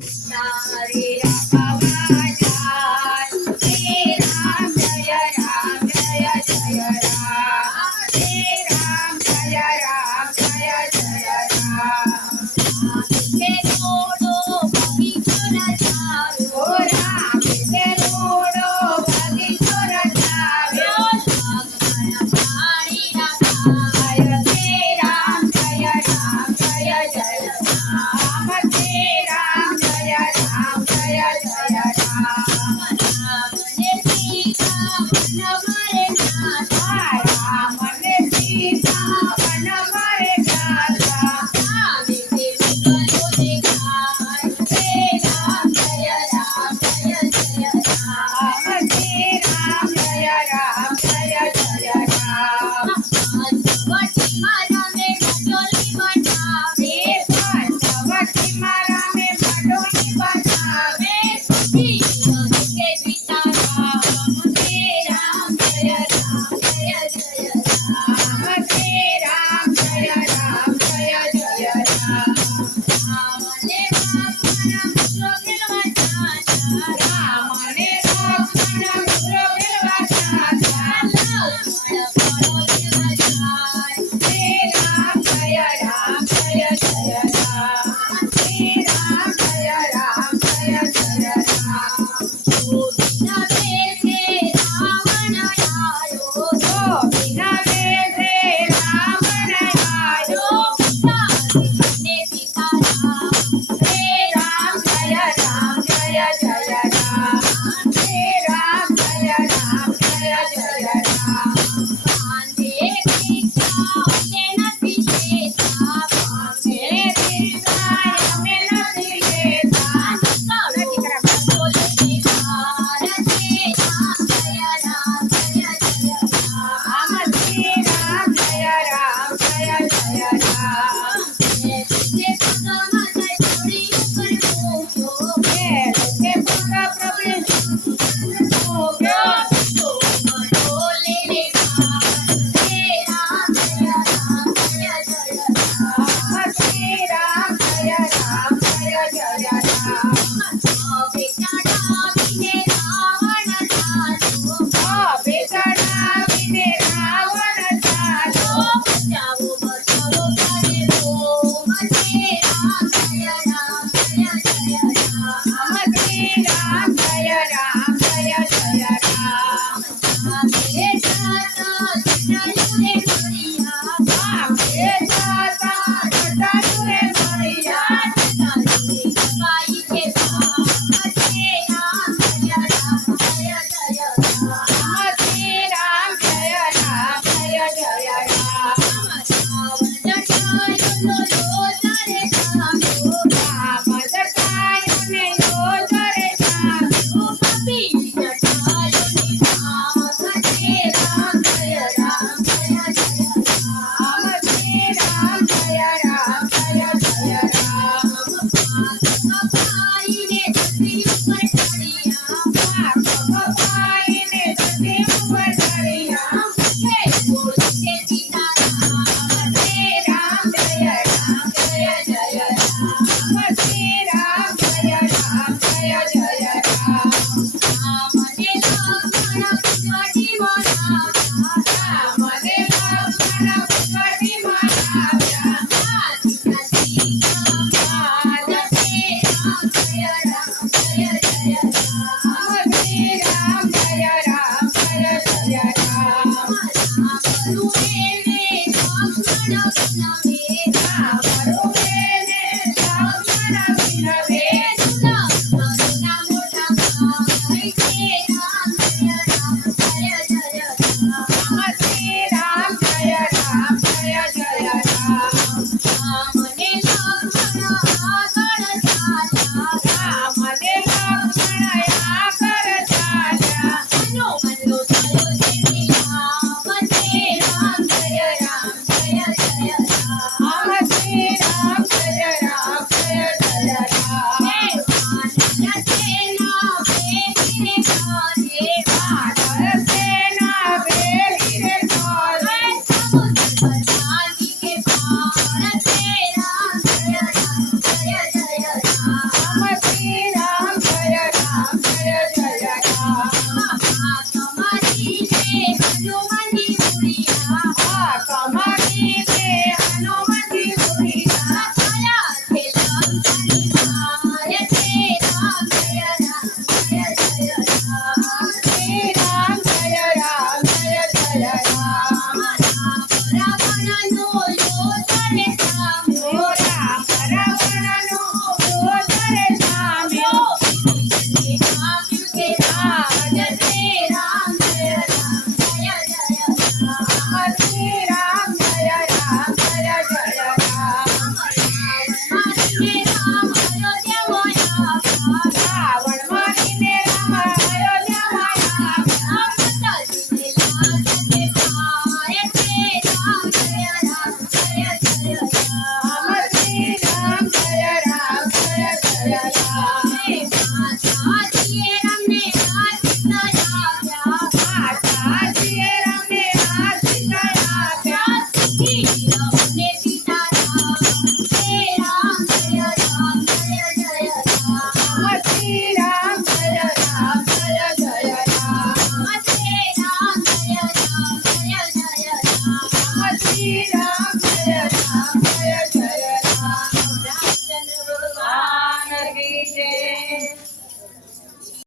Hare Rama Jai Ram Jaya Ram Jaya Jaya Ram Hare Ram Jaya Ram Jaya Jaya Ram Ke Rodo Bagi Chora Charo Ram Ke Rodo Bagi Chora Charo Bhagwan Pani Rama Jaya Ram Jaya Ram Jaya Jaya Ram Hare Ram Jaya Ram Jaya Jaya Ram Ram ne Sita Van Mare Nata Ram ne Sita Van Mare Nata Ame te Galo Dekhai Hare Ram Jaya Ram Jaya Jaya Ram Hare Ram Jaya Ram Jaya Jaya Ram Panchavati Mara me Bhatoli Batave Panchavati Mara me Bhatoli Batave Dina ke Pita Ram Hare Ram Jaya Ram Jaya Jaya Ram Hare Ram Jaya Ram Jaya Jaya Ram Ramane Lakshmana Mukro Bilvachata Ramane Lakshmana Mukro Bilvachata Lakshmana Paro Bilvachai Hare Ram Jaya Ram Jaya Jaya Ram Hare Ram Jaya Ram Jaya Jaya Ram Gopina Vese Ravana Ayo Gopina Vese Ravana Ayo Sita Sita Ram Hare Ram Jaya Ram Jaya Jaya Ram Hare Ram Jaya Ram Jaya Jaya Ram Vande Krishna Mena Sita Vande Krishna Mena Sita Namaste Bole Bharate Ram Jaya Ram Jaya Jaya Ram Hare Ram Jaya Ram Jaya Jaya Ram Jai Bhagama Jai Puri Upar Mokyo Jai Bhagama Prabhu Mokyo Bole Lekha Hare Ram Jaya Ram Jaya Jaya Ram Hare Ram Jaya Ram Jaya Jaya Ram Bechara Vine Ravana Chalo Bechara Vine Ravana Chalo Bachao Bachao Kare Ro Hare Ram Jaya Ram Jaya Jaya Ram Hare Ram Jaya Ram Jaya Jaya Ram Ame Jata Jatayure Mariya Ame Jata Jatayure Mariya Jatayure Jagai Ke Ram Hare Ram Jaya Ram Jaya Jaya Ram Hare Ram Jaya Ram Jaya Jaya Ram Ram Jatayune Yodhare Sambhu Ram Jatayune Yodhare Sambhu Papi Jatayune Ram Hare Ram Jaya Ram Jaya Jaya Ram Hare Ram Jaya Ram Jaya Jaya Ram Papai ne Dhati Upar Chadiya Papai ne Dhati Upar Chadiya He Bol ke Sita Ram Hare Ram Jaya Ram Jaya Jaya Ram Hare Ram Jaya Ram Jaya Jaya Ram Ramane Lakshmana Pati Manavya Ramane Lakshmana Pati Manavya Sita Sita Hare Ram Jaya Ram Jaya Jaya Ram Hare Ram Jaya Ram Jaya Jaya Ram Ramane Lakshmana Vinave Ramane Lakshmana Vinave Sula Karuna Mota Hare Ram Jaya Ram Jaya Jaya Ram Hare Ram Jaya Ram Jaya Jaya Ram Ramane Lakshmana Agara Chala Ramane Lakshmana Agara Chala Mano Mano Chalo Jai Ram Hare Ram Jaya Ram Jaya Jaya Ram Hare Ram Jaya Ram Jaya Jaya Ram Shri Ram जय जय राम कमरी में हनुमान जी बुढ़िया कमरी में हनुमान जी बुढ़िया छाया थे Lanka my Shri Ram जय जय राम श्री राम जय जय राम रावण नो योधन साम्यो राम रावण नो योधन साम्यो राम के राज श्री राम जय जय राम श्री राम जय जय राम मारीने राम अयोध्या माया रावण मारीने राम अयोध्या माया सीते लाज के पाए श्री राम जय जय राम श्री राम जय जय राम माता जिए राम ने राज कराया माता जिए राम ने राज कराया सीधी राम ने पिता राम श्री राम जय जय राम श्री राम जय जय राम श्री राम जय जय राम श्री